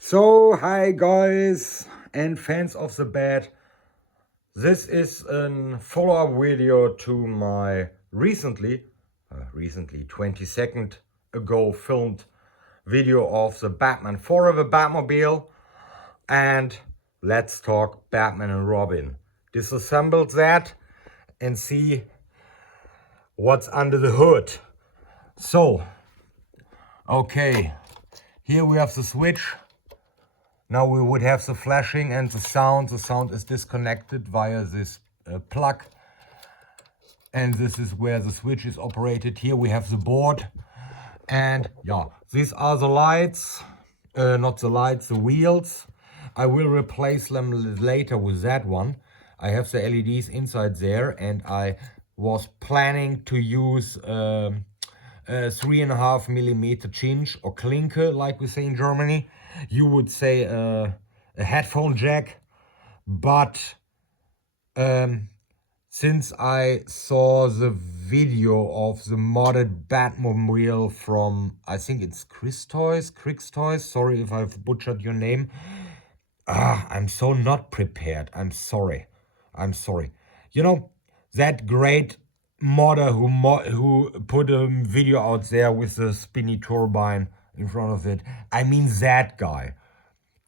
So, hi guys and fans of the Bat. This is a follow-up video to my recently 20 seconds ago filmed video of the Batman Forever Batmobile. And let's talk Batman and Robin. Disassemble that and see what's under the hood. So, okay, here we have the switch. Now we would have the flashing and the sound. The sound is disconnected via this plug. And this is where the switch is operated. Here we have the board. And yeah, these are the lights. Not the lights, the wheels. I will replace them later with that one. I have the LEDs inside there, and I was planning to use 3.5 millimeter cinch or Klinke, like we say in Germany. You would say a headphone jack, but since I saw the video of the modded Batmobile from, I think it's Chris Toys, sorry if I've butchered your name. I'm so not prepared. I'm sorry. You know, that great modder who put a video out there with a spinny turbine in front of it. I mean that guy.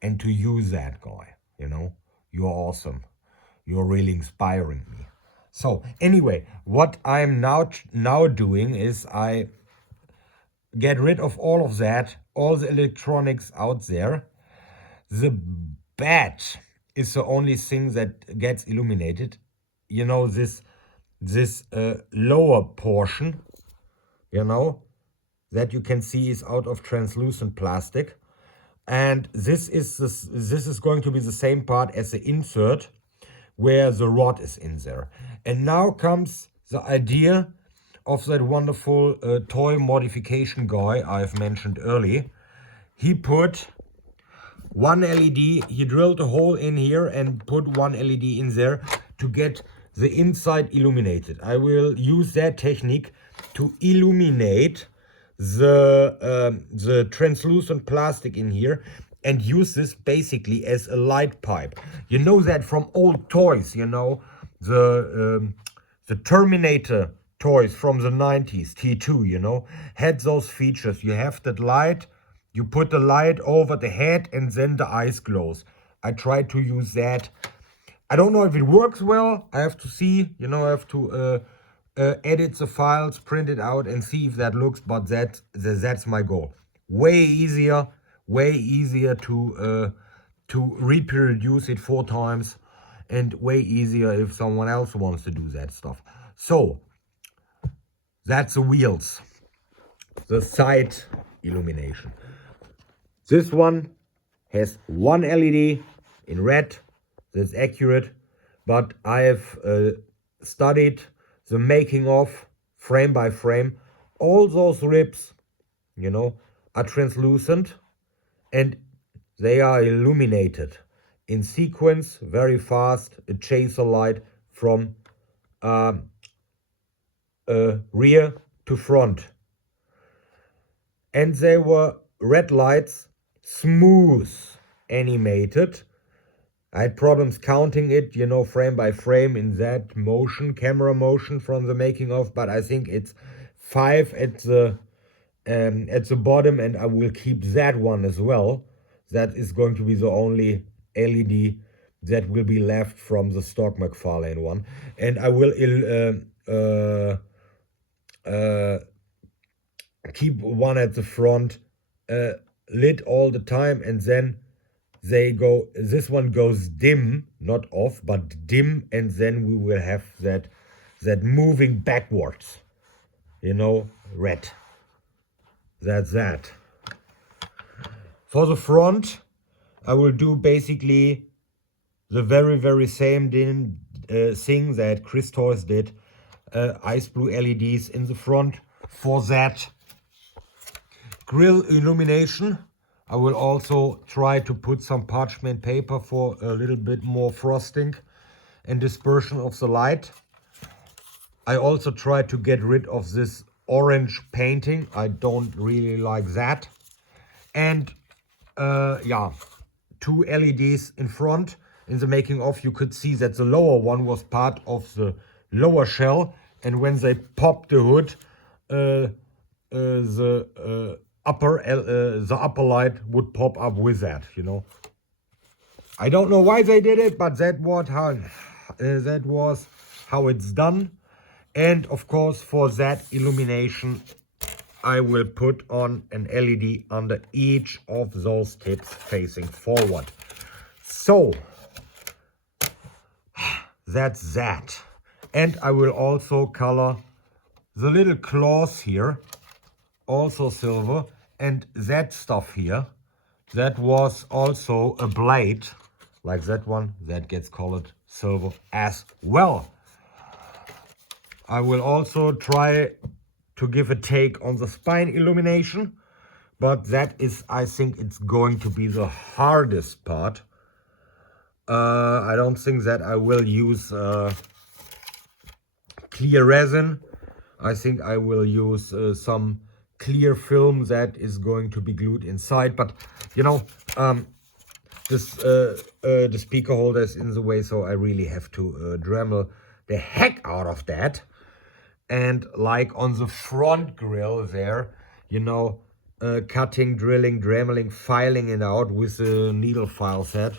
And to use that guy, you know, you're awesome. You're really inspiring me. So anyway, what I'm now doing is I get rid of all of that, all the electronics out there. The bat is the only thing that gets illuminated. You know, this lower portion, you know, that you can see is out of translucent plastic. And this is going to be the same part as the insert where the rod is in there. And now comes the idea of that wonderful toy modification guy I've mentioned earlier. He put one LED, he drilled a hole in here and put one LED in there to get the inside illuminated. I will use that technique to illuminate the translucent plastic in here and use this basically as a light pipe. You know that from old toys, you know, the Terminator toys from the 90s, T2, you know, had those features. You have that light, you put the light over the head and then the eyes glows. I tried to use that. I don't know if it works well. I have to see, you know, I have to edit the files, print it out and see if that looks, but that's my goal. Way easier to reproduce it 4 times, and way easier if someone else wants to do that stuff. So that's the wheels, the side illumination. This one has one LED in red. That's accurate, but I have studied the making of frame by frame. All those ribs, you know, are translucent and they are illuminated in sequence very fast. A chaser light from rear to front. And they were red lights, smooth animated. I had problems counting it, you know, frame by frame in that motion, camera motion from the making of, but I think it's 5 at the bottom, and I will keep that one as well. That is going to be the only LED that will be left from the stock McFarlane one. And I will keep one at the front lit all the time, and then this one goes dim, not off, but dim, and then we will have that moving backwards, you know, red. That's that. For the front, I will do basically the very same thing that Chris Toys did. Ice blue LEDs in the front. For that grill illumination, I will also try to put some parchment paper for a little bit more frosting and dispersion of the light. I also try to get rid of this orange painting. I don't really like that. And yeah, two LEDs in front. In the making of, you could see that the lower one was part of the lower shell, and when they popped the hood, the upper light would pop up with that, you know. I don't know why they did it, but that was how it's done. And of course, for that illumination, I will put on an LED under each of those tips facing forward. So that's that. And I will also color the little claws here, also silver, and that stuff here, that was also a blade, like that one, that gets colored silver as well. I will also try to give a take on the spine illumination, but that is, I think it's going to be the hardest part. I don't think that I will use clear resin. I think I will use some clear film that is going to be glued inside, but you know, the speaker holder is in the way, so I really have to Dremel the heck out of that. And like on the front grill there, you know, cutting, drilling, dremeling, filing it out with a needle file set,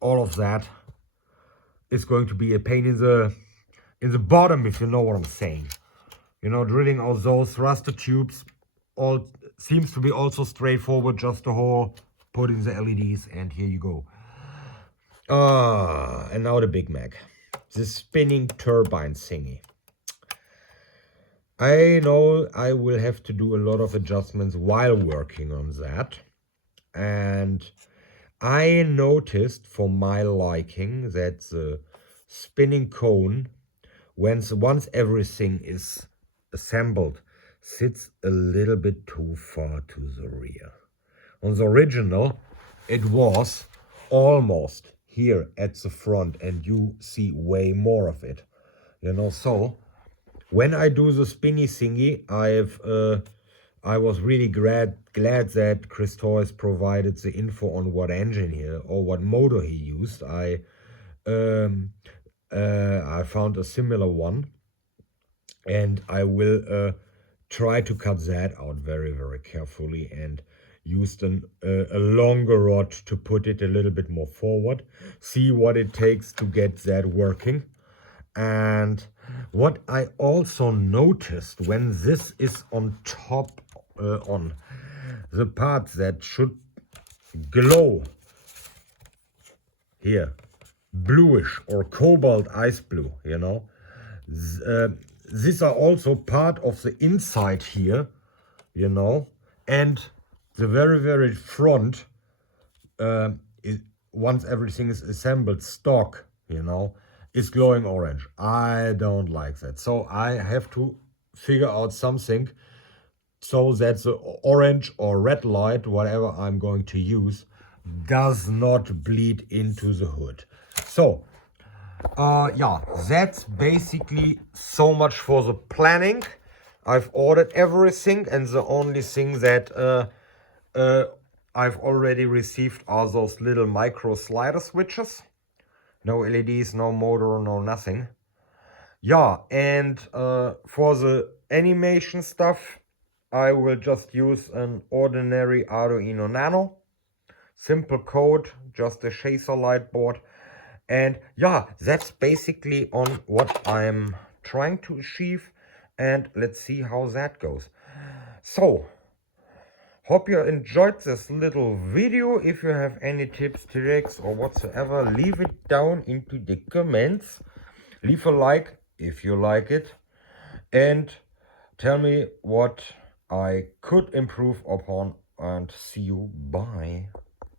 all of that is going to be a pain in the bottom, if you know what I'm saying. You know, drilling all those raster tubes, all seems to be also straightforward, just a hole, put in the LEDs, and here you go. And now the Big Mac, the spinning turbine thingy. I know I will have to do a lot of adjustments while working on that. And I noticed, for my liking, that the spinning cone, once everything is assembled, sits a little bit too far to the rear. On the original, it was almost here at the front, and you see way more of it. You know, so when I do the spinny thingy, I was really glad that Chris Toys provided the info on what engine here or what motor he used. I found a similar one, and I will try to cut that out very, very carefully and use a longer rod to put it a little bit more forward. See what it takes to get that working. And what I also noticed, when this is on top, on the parts that should glow here, bluish or cobalt ice blue, you know, these are also part of the inside here, you know, and the very, very front, once everything is assembled, stock, you know, is glowing orange. I don't like that. So I have to figure out something so that the orange or red light, whatever I'm going to use, does not bleed into the hood. So, yeah, that's basically so much for the planning. I've ordered everything, and the only thing that I've already received are those little micro slider switches. No LEDs, no motor, no nothing. Yeah, and for the animation stuff, I will just use an ordinary Arduino Nano. Simple code, just a chaser light board. And yeah, that's basically on what I'm trying to achieve. And let's see how that goes. So, hope you enjoyed this little video. If you have any tips, tricks, or whatsoever, leave it down into the comments. Leave a like if you like it. And tell me what I could improve upon. And see you. Bye.